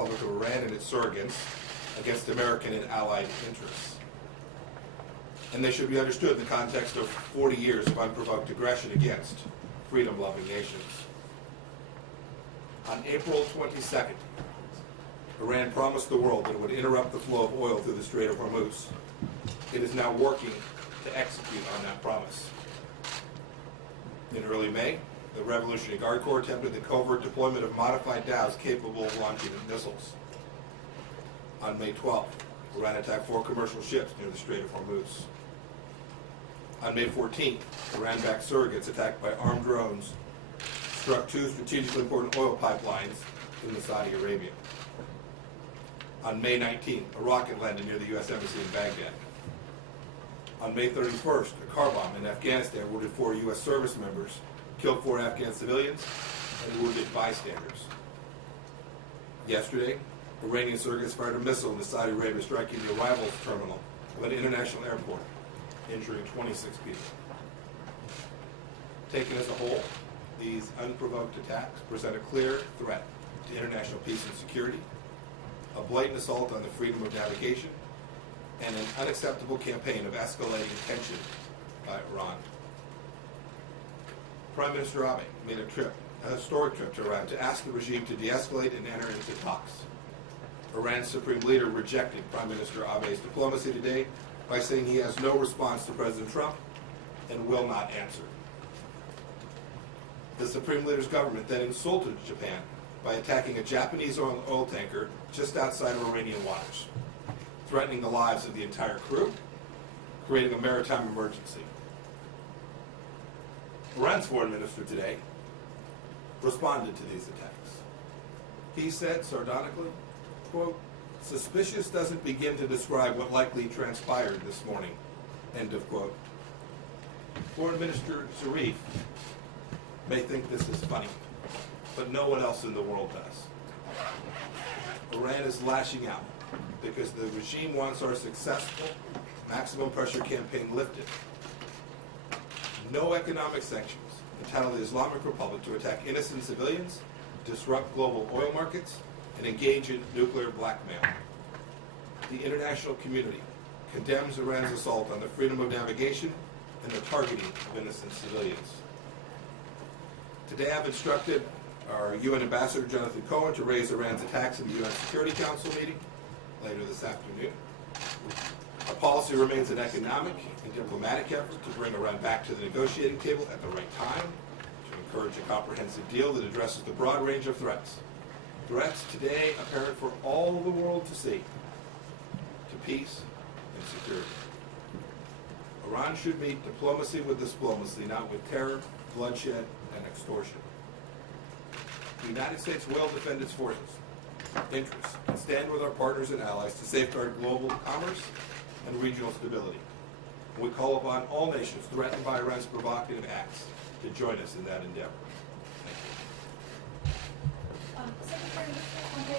Republic of Iran and its surrogates against American and allied interests. And they should be understood in the context of 40 years of unprovoked aggression against freedom-loving nations. On April 22nd, Iran promised the world that it would interrupt the flow of oil through the Strait of Hormuz. It is now working to execute on that promise. In early May, the Revolutionary Guard Corps attempted the covert deployment of modified dhows capable of launching missiles. On May 12th, Iran attacked 4 commercial ships near the Strait of Hormuz. On May 14th, Iran-backed surrogates attacked by armed drones struck 2 strategically important oil pipelines in Saudi Arabia. On May 19th, a rocket landed near the U.S. Embassy in Baghdad. On May 31st, a car bomb in Afghanistan wounded 4 U.S. service members, killed 4 Afghan civilians, and wounded bystanders. Yesterday, Iranian surrogates fired a missile into Saudi Arabia, striking the arrivals terminal of an international airport, injuring 26 people. Taken as a whole, these unprovoked attacks present a clear threat to international peace and security, a blatant assault on the freedom of navigation, and an unacceptable campaign of escalating tension by Iran. Prime Minister Abe made a historic trip to Iran to ask the regime to de-escalate and enter into talks. Iran's supreme leader rejected Prime Minister Abe's diplomacy today by saying he has no response to President Trump and will not answer. The supreme leader's government then insulted Japan by attacking a Japanese oil tanker just outside of Iranian waters, threatening the lives of the entire crew, creating a maritime emergency. Iran's foreign minister today responded to these attacks. He said sardonically, quote, "Suspicious doesn't begin to describe what likely transpired this morning," end of quote. Foreign Minister Zarif may think this is funny, but no one else in the world does. Iran is lashing out because the regime wants our successful maximum pressure campaign lifted. No economic sanctions entitle the Islamic Republic to attack innocent civilians, disrupt global oil markets, and engage in nuclear blackmail. The international community condemns Iran's assault on the freedom of navigation and the targeting of innocent civilians. Today I've instructed our UN Ambassador Jonathan Cohen to raise Iran's attacks in the UN Security Council meeting later this afternoon. Our policy remains an economic and diplomatic effort to bring Iran back to the negotiating table at the right time, to encourage a comprehensive deal that addresses the broad range of threats. Threats today apparent for all the world to see, to peace and security. Iran should meet diplomacy with diplomacy, not with terror, bloodshed, and extortion. The United States will defend its forces, interests, and stand with our partners and allies to safeguard global commerce and regional stability. And we call upon all nations threatened by Iran's provocative acts to join us in that endeavor. Thank you. Secretary Pompeo